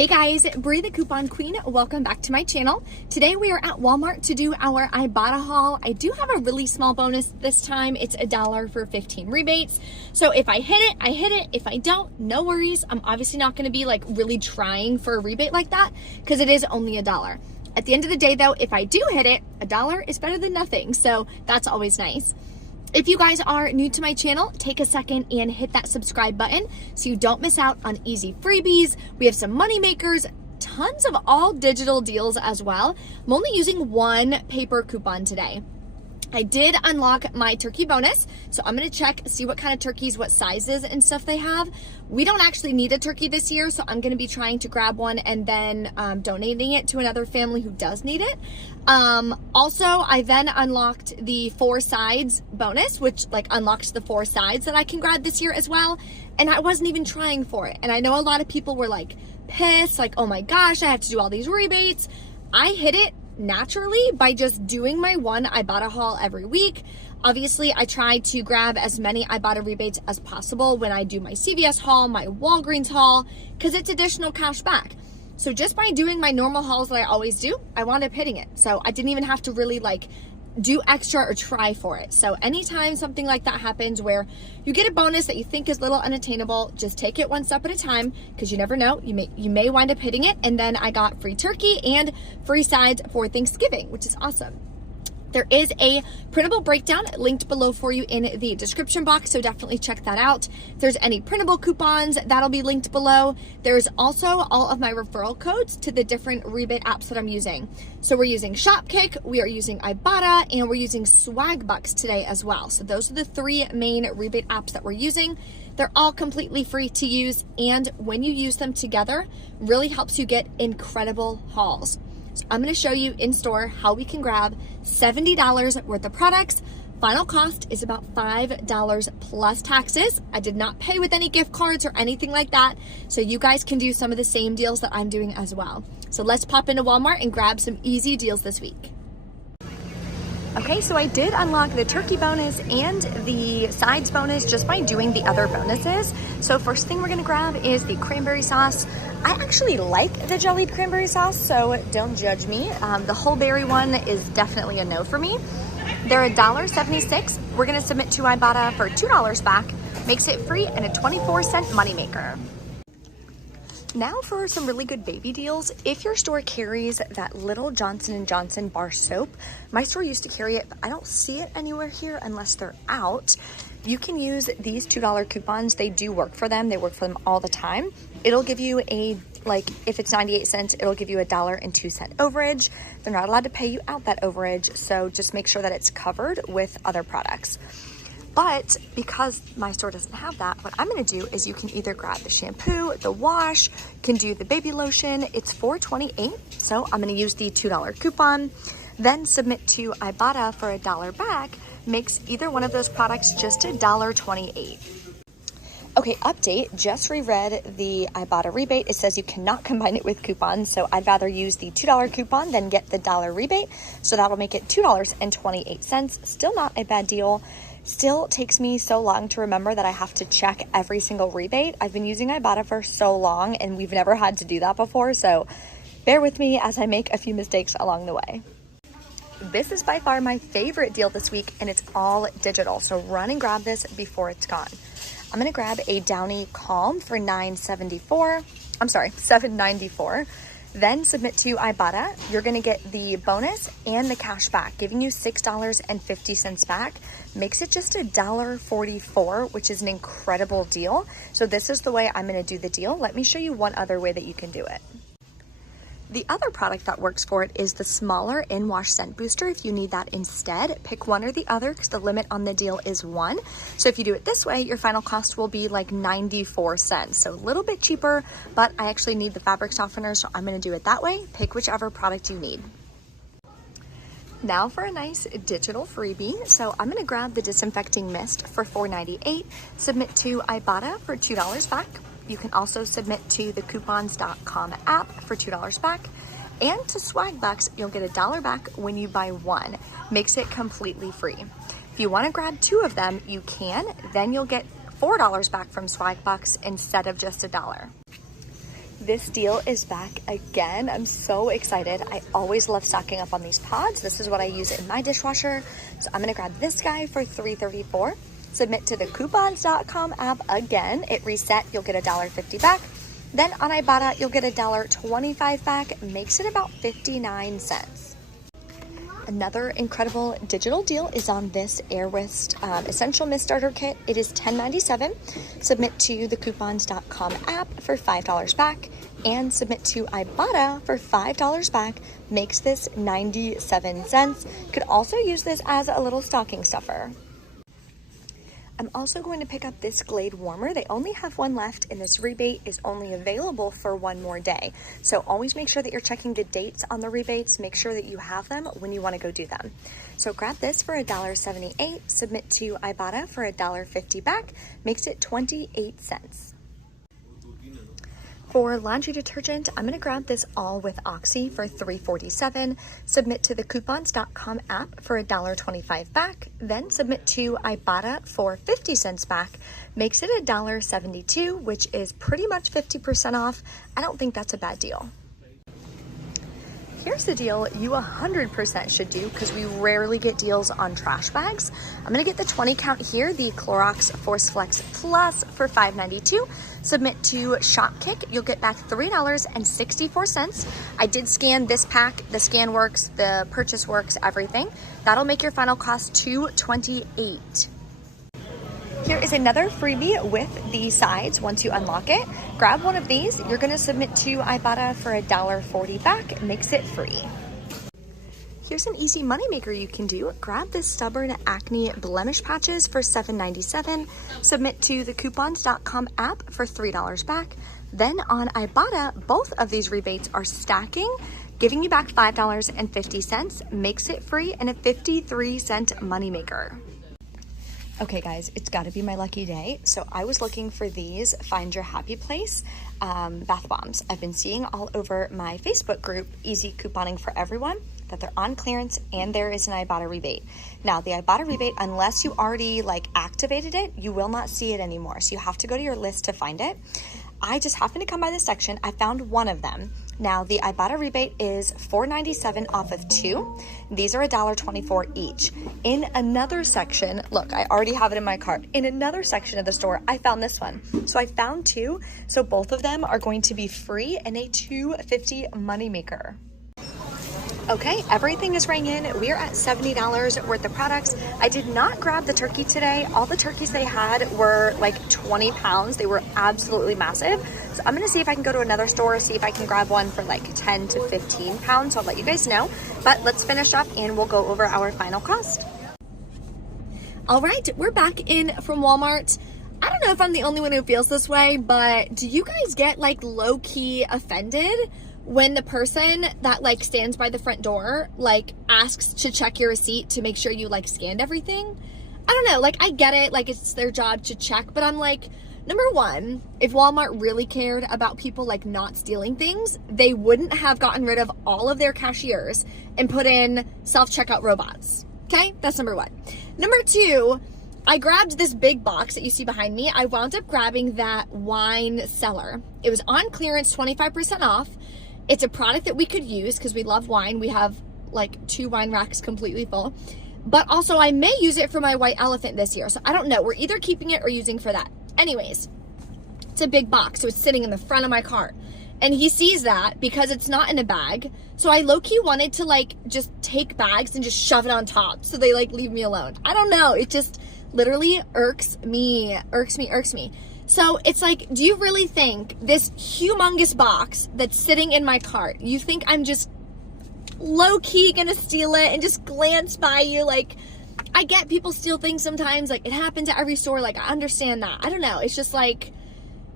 Hey guys, Bree the Coupon Queen, welcome back to my channel. Today we are at Walmart to do our Ibotta haul. I do have a really small bonus this time. It's $1 for 15 rebates. So if I hit it, I hit it. If I don't, no worries. I'm obviously not gonna be like really trying for a rebate like that because it is only $1. At the end of the day though, if I do hit it, $1 is better than nothing. So that's always nice. If you guys are new to my channel, take a second and hit that subscribe button so you don't miss out on easy freebies. We have some money makers, tons of all digital deals as well. I'm only using one paper coupon today. I did unlock my turkey bonus, so I'm gonna check, see what kind of turkeys, what sizes and stuff they have. We don't actually need a turkey this year, so I'm gonna be trying to grab one and then donating it to another family who does need it. Also, I then unlocked the 4 sides bonus, which like unlocks the 4 sides that I can grab this year as well. And I wasn't even trying for it. And I know a lot of people were like pissed, like, oh my gosh, I have to do all these rebates. I hit it naturally by just doing my one Ibotta haul every week. Obviously, I try to grab as many Ibotta rebates as possible when I do my CVS haul, my Walgreens haul, because it's additional cash back. So just by doing my normal hauls that I always do, I wound up hitting it. So I didn't even have to really like do extra or try for it. So anytime something like that happens where you get a bonus that you think is a little unattainable, just take it one step at a time because you never know, you may wind up hitting it. And then I got free turkey and free sides for Thanksgiving, which is awesome. There is a printable breakdown linked below for you in the description box, so definitely check that out. If there's any printable coupons, that'll be linked below. There's also all of my referral codes to the different rebate apps that I'm using. So we're using Shopkick, we are using Ibotta, and we're using Swagbucks today as well. So those are the 3 main rebate apps that we're using. They're all completely free to use, and when you use them together, really helps you get incredible hauls. So I'm going to show you in store how we can grab $70 worth of products. Final cost is about $5 plus taxes. I did not pay with any gift cards or anything like that. So you guys can do some of the same deals that I'm doing as well. So let's pop into Walmart and grab some easy deals this week. Okay, so I did unlock the turkey bonus and the sides bonus just by doing the other bonuses. So first thing we're gonna grab is the cranberry sauce. I actually like the jellied cranberry sauce, so don't judge me. The whole berry one is definitely a no for me. They're $1.76. We're gonna submit to Ibotta for $2 back, makes it free and a 24-cent moneymaker. Now for some really good baby deals. If your store carries that little Johnson & Johnson bar soap, my store used to carry it, but I don't see it anywhere here unless they're out. You can use these $2 coupons. They do work for them. They work for them all the time. It'll give you a, like if it's 98 cents, it'll give you $1.02 overage. They're not allowed to pay you out that overage, so just make sure that it's covered with other products. But because my store doesn't have that, what I'm gonna do is you can either grab the shampoo, the wash, can do the baby lotion. It's $4.28, so I'm gonna use the $2 coupon, then submit to Ibotta for $1 back, makes either one of those products just $1.28. Okay, update, just reread the Ibotta rebate. It says you cannot combine it with coupons, so I'd rather use the $2 coupon than get the $1 rebate. So that'll make it $2.28. Still not a bad deal. Still takes me so long to remember that I have to check every single rebate. I've been using Ibotta for so long and we've never had to do that before, so bear with me as I make a few mistakes along the way. This is by far my favorite deal this week and it's all digital, so run and grab this before it's gone. I'm gonna grab a Downy Calm for $7.94. Then submit to Ibotta. You're gonna get the bonus and the cash back, giving you $6.50 back. Makes it just $1.44, which is an incredible deal. So this is the way I'm gonna do the deal. Let me show you one other way that you can do it. The other product that works for it is the smaller in-wash scent booster. If you need that instead, pick one or the other because the limit on the deal is 1. So if you do it this way, your final cost will be like 94 cents. So a little bit cheaper, but I actually need the fabric softener, so I'm gonna do it that way. Pick whichever product you need. Now for a nice digital freebie. So I'm gonna grab the disinfecting mist for $4.98, submit to Ibotta for $2 back. You can also submit to the coupons.com app for $2 back. And to Swagbucks, you'll get $1 back when you buy 1. Makes it completely free. If you wanna grab 2 of them, you can. Then you'll get $4 back from Swagbucks instead of just $1. This deal is back again. I'm so excited. I always love stocking up on these pods. This is what I use in my dishwasher. So I'm gonna grab this guy for $3.34. Submit to the coupons.com app again. It reset, you'll get $1.50 back. Then on Ibotta, you'll get $1.25 back. Makes it about 59 cents. Another incredible digital deal is on this Air Whisk Essential Mist Starter Kit. It is $10.97. Submit to the coupons.com app for $5 back, and submit to Ibotta for $5 back. Makes this 97 cents. Could also use this as a little stocking stuffer. I'm also going to pick up this Glade warmer. They only have one left, and this rebate is only available for one more day. So always make sure that you're checking the dates on the rebates. Make sure that you have them when you want to go do them. So grab this for $1.78. Submit to Ibotta for $1.50 back. Makes it 28 cents. For laundry detergent, I'm going to grab this all with Oxy for $3.47. Submit to the coupons.com app for $1.25 back. Then submit to Ibotta for 50 cents back. Makes it $1.72, which is pretty much 50% off. I don't think that's a bad deal. Here's the deal you 100% should do, because we rarely get deals on trash bags. I'm gonna get the 20 count here, the Clorox Force Flex Plus for $5.92. Submit to Shopkick, you'll get back $3.64. I did scan this pack. The scan works, the purchase works, everything. That'll make your final cost $2.28. Here is another freebie with the sides. Once you unlock it, grab one of these. You're going to submit to Ibotta for $1.40 back. It makes it free. Here's an easy moneymaker you can do. Grab this Stubborn Acne Blemish Patches for $7.97. Submit to the coupons.com app for $3 back. Then on Ibotta, both of these rebates are stacking, giving you back $5.50. Makes it free and a 53-cent moneymaker. Okay guys, it's gotta be my lucky day. So I was looking for these Find Your Happy Place bath bombs. I've been seeing all over my Facebook group, Easy Couponing for Everyone, that they're on clearance and there is an Ibotta rebate. Now the Ibotta rebate, unless you already activated it, you will not see it anymore. So you have to go to your list to find it. I just happened to come by this section. I found one of them. Now the Ibotta rebate is $4.97 off of 2. These are $1.24 each. In another section, look, I already have it in my cart. In another section of the store, I found this one. So I found 2. So both of them are going to be free and a $2.50 moneymaker. Okay, everything is rang in. We are at $70 worth of products. I did not grab the turkey today. All the turkeys they had were 20 pounds. They were absolutely massive. So I'm gonna see if I can go to another store, see if I can grab one for 10 to 15 pounds. So I'll let you guys know. But let's finish up and we'll go over our final cost. All right, we're back in from Walmart. I don't know if I'm the only one who feels this way, but do you guys get low-key offended when the person that stands by the front door asks to check your receipt to make sure you scanned everything? I don't know, I get it, it's their job to check, but I'm number one, if Walmart really cared about people not stealing things, they wouldn't have gotten rid of all of their cashiers and put in self-checkout robots. Okay, that's number one. Number two, I grabbed this big box that you see behind me. I wound up grabbing that wine cellar. It was on clearance, 25% off. It's a product that we could use because we love wine. We have 2 wine racks completely full. But also I may use it for my white elephant this year. So I don't know. We're either keeping it or using for that. Anyways, it's a big box. So it's sitting in the front of my cart. And he sees that because it's not in a bag. So I low-key wanted to just take bags and just shove it on top. So they leave me alone. I don't know. It just literally irks me. So it's do you really think this humongous box that's sitting in my cart, you think I'm just low-key gonna steal it and just glance by you? I get people steal things sometimes, it happens at every store, I understand that. I don't know, it's just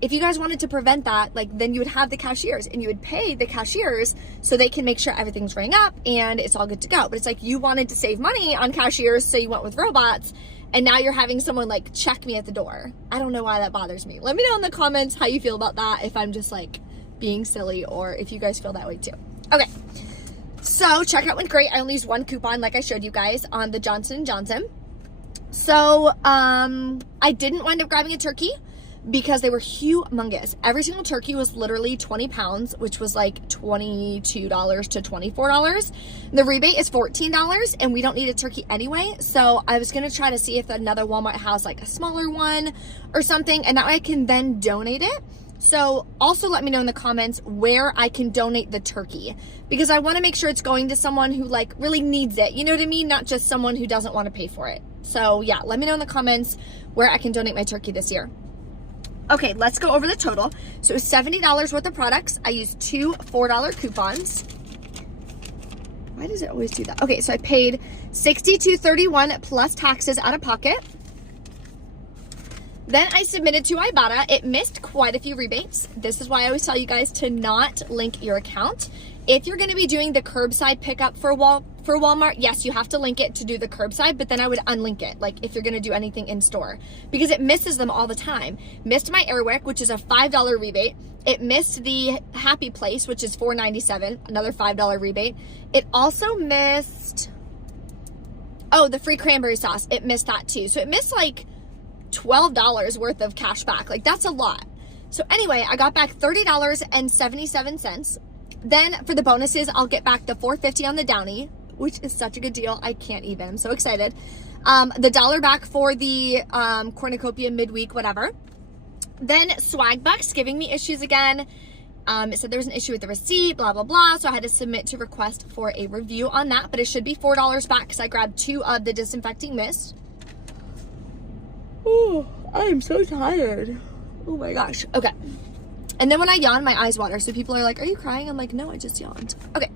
if you guys wanted to prevent that, then you would have the cashiers and you would pay the cashiers so they can make sure everything's rang up and it's all good to go. But it's you wanted to save money on cashiers, so you went with robots. And now you're having someone check me at the door. I don't know why that bothers me. Let me know in the comments how you feel about that, if I'm just being silly or if you guys feel that way too. Okay, so checkout went great. I only used one coupon like I showed you guys on the Johnson & Johnson. So I didn't wind up grabbing a turkey, because they were humongous. Every single turkey was literally 20 pounds, which was like $22 to $24. The rebate is $14, and we don't need a turkey anyway. So I was gonna try to see if another Walmart has like a smaller one or something, and that way I can then donate it. So also let me know in the comments where I can donate the turkey, because I want to make sure it's going to someone who like really needs it. You know what I mean? Not just someone who doesn't want to pay for it. So yeah, let me know in the comments where I can donate my turkey this year. Okay, let's go over the total. So it was $70 worth of products. I used 2 $4 coupons. Why does it always do that? Okay, so I paid $62.31 plus taxes out of pocket. Then I submitted to Ibotta. It missed quite a few rebates. This is why I always tell you guys to not link your account. If you're gonna be doing the curbside pickup for Walmart, yes, you have to link it to do the curbside, but then I would unlink it, like if you're gonna do anything in store, because it misses them all the time. Missed my Airwick, which is a $5 rebate. It missed the Happy Place, which is $4.97, another $5 rebate. It also missed, oh, the free cranberry sauce. It missed that too. So it missed like $12 worth of cash back. Like that's a lot. So anyway, I got back $30.77. Then for the bonuses, I'll get back the $4.50 on the Downy, which is such a good deal. I can't even. I'm so excited. The $1 back for the cornucopia midweek, whatever. Then Swag Bucks giving me issues again. It said there was an issue with the receipt, blah, blah, blah. So I had to submit to request for a review on that, but it should be $4 back because I grabbed 2 of the disinfecting mist. Oh, I am so tired. Oh my gosh. Okay. And then when I yawn, my eyes water. So people are like, are you crying? I'm like, no, I just yawned. Okay.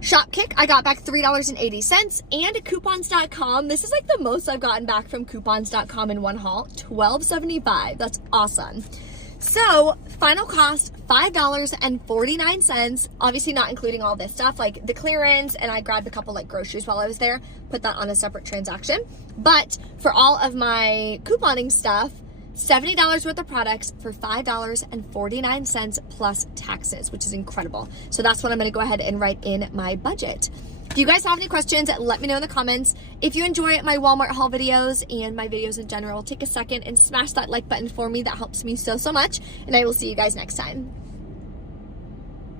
Shopkick, I got back $3.80. And coupons.com. This is like the most I've gotten back from coupons.com in one haul. $12.75. That's awesome. So final cost, $5.49. Obviously not including all this stuff like the clearance, and I grabbed a couple like groceries while I was there, put that on a separate transaction. But for all of my couponing stuff, $70 worth of products for $5.49 plus taxes, which is incredible. So that's what I'm going to go ahead and write in my budget. If you guys have any questions, let me know in the comments. If you enjoy my Walmart haul videos and my videos in general, take a second and smash that like button for me. That helps me so much. And I will see you guys next time.